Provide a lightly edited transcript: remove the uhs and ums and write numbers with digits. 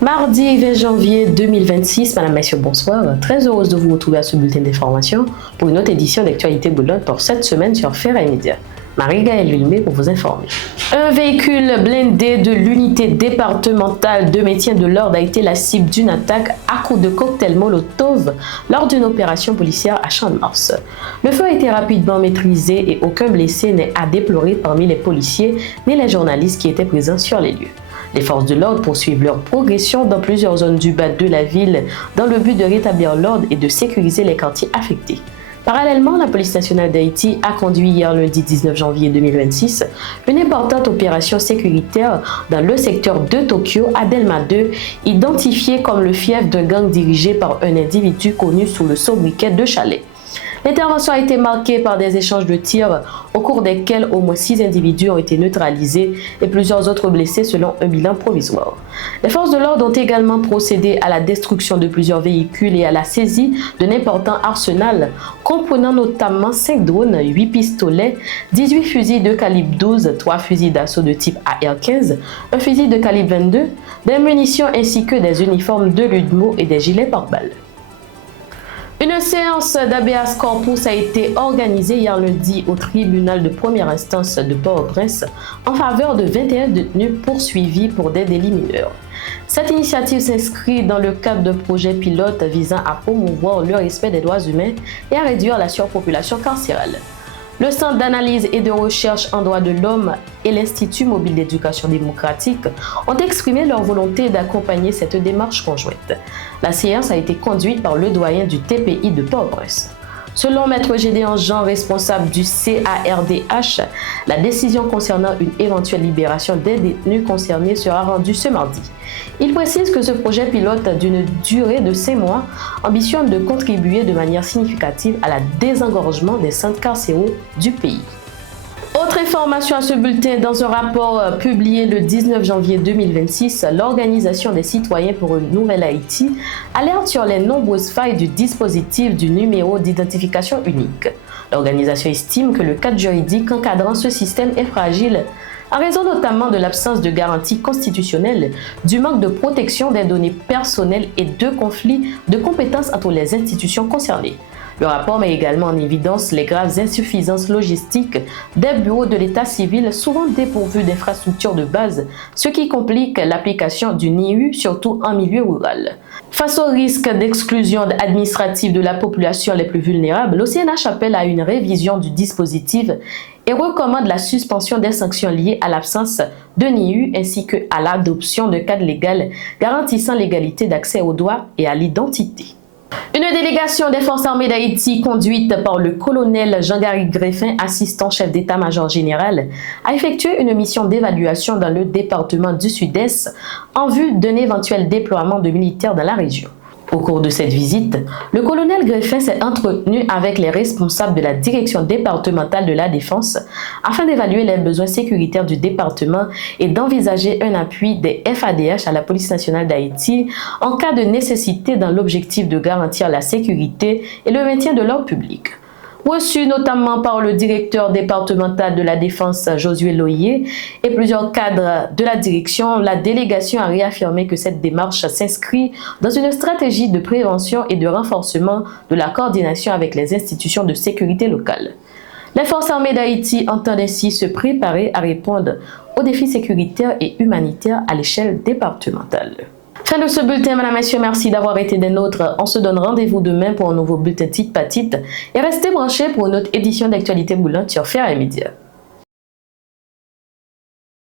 Mardi 20 janvier 2026, Madame, Messieurs, bonsoir. Très heureuse de vous retrouver à ce bulletin d'information pour une autre édition d'Actualité Boulogne pour cette semaine sur Ferret Média. Marie-Gaëlle Villemé pour vous informer. Un véhicule blindé de l'unité départementale de maintien de l'ordre a été la cible d'une attaque à coups de cocktail Molotov lors d'une opération policière à Champ-de-Mars. Le feu a été rapidement maîtrisé et aucun blessé n'est à déplorer parmi les policiers ni les journalistes qui étaient présents sur les lieux. Les forces de l'ordre poursuivent leur progression dans plusieurs zones du bas de la ville dans le but de rétablir l'ordre et de sécuriser les quartiers affectés. Parallèlement, la police nationale d'Haïti a conduit hier lundi 19 janvier 2026 une importante opération sécuritaire dans le secteur de Tokyo à Delma 2, identifié comme le fief d'un gang dirigé par un individu connu sous le sobriquet de Chalet. L'intervention a été marquée par des échanges de tirs au cours desquels au moins 6 individus ont été neutralisés et plusieurs autres blessés selon un bilan provisoire. Les forces de l'ordre ont également procédé à la destruction de plusieurs véhicules et à la saisie d'un important arsenal comprenant notamment 5 drones, 8 pistolets, 18 fusils de calibre 12, 3 fusils d'assaut de type AR-15, un fusil de calibre 22, des munitions ainsi que des uniformes de l'UDMO et des gilets pare-balles. Une séance d'habeas corpus a été organisée hier lundi au tribunal de première instance de Port-au-Prince en faveur de 21 détenus poursuivis pour des délits mineurs. Cette initiative s'inscrit dans le cadre d'un projet pilote visant à promouvoir le respect des droits humains et à réduire la surpopulation carcérale. Le Centre d'analyse et de recherche en droits de l'homme et l'Institut mobile d'éducation démocratique ont exprimé leur volonté d'accompagner cette démarche conjointe. La séance a été conduite par le doyen du TPI de Port-au-Prince. Selon Maître Gédéon Jean, responsable du CARDH, la décision concernant une éventuelle libération des détenus concernés sera rendue ce mardi. Il précise que ce projet pilote d'une durée de 5 mois ambitionne de contribuer de manière significative à la désengorgement des centres carcéraux du pays. Autre information à ce bulletin, dans un rapport publié le 19 janvier 2026, l'Organisation des citoyens pour une nouvelle Haïti alerte sur les nombreuses failles du dispositif du numéro d'identification unique. L'organisation estime que le cadre juridique encadrant ce système est fragile, en raison notamment de l'absence de garanties constitutionnelles, du manque de protection des données personnelles et de conflits de compétences entre les institutions concernées. Le rapport met également en évidence les graves insuffisances logistiques des bureaux de l'état civil, souvent dépourvus d'infrastructures de base, ce qui complique l'application du NIU, surtout en milieu rural. Face au risque d'exclusion administrative de la population les plus vulnérables, l'OCNH appelle à une révision du dispositif et recommande la suspension des sanctions liées à l'absence de NIU ainsi qu'à l'adoption de cadres légaux garantissant l'égalité d'accès aux droits et à l'identité. Une délégation des forces armées d'Haïti conduite par le colonel Jean-Gary Greffin, assistant chef d'état-major général, a effectué une mission d'évaluation dans le département du Sud-Est en vue d'un éventuel déploiement de militaires dans la région. Au cours de cette visite, le colonel Greffin s'est entretenu avec les responsables de la direction départementale de la défense afin d'évaluer les besoins sécuritaires du département et d'envisager un appui des FADH à la police nationale d'Haïti en cas de nécessité dans l'objectif de garantir la sécurité et le maintien de l'ordre public. Reçu notamment par le directeur départemental de la Défense Josué Loyer et plusieurs cadres de la direction, la délégation a réaffirmé que cette démarche s'inscrit dans une stratégie de prévention et de renforcement de la coordination avec les institutions de sécurité locales. Les forces armées d'Haïti entendent ainsi se préparer à répondre aux défis sécuritaires et humanitaires à l'échelle départementale. Fin de ce bulletin, mesdames, messieurs, merci d'avoir été des nôtres. On se donne rendez-vous demain pour un nouveau bulletin titre par titre et restez branchés pour une autre édition d'Actualité Boulante sur Ferret Média.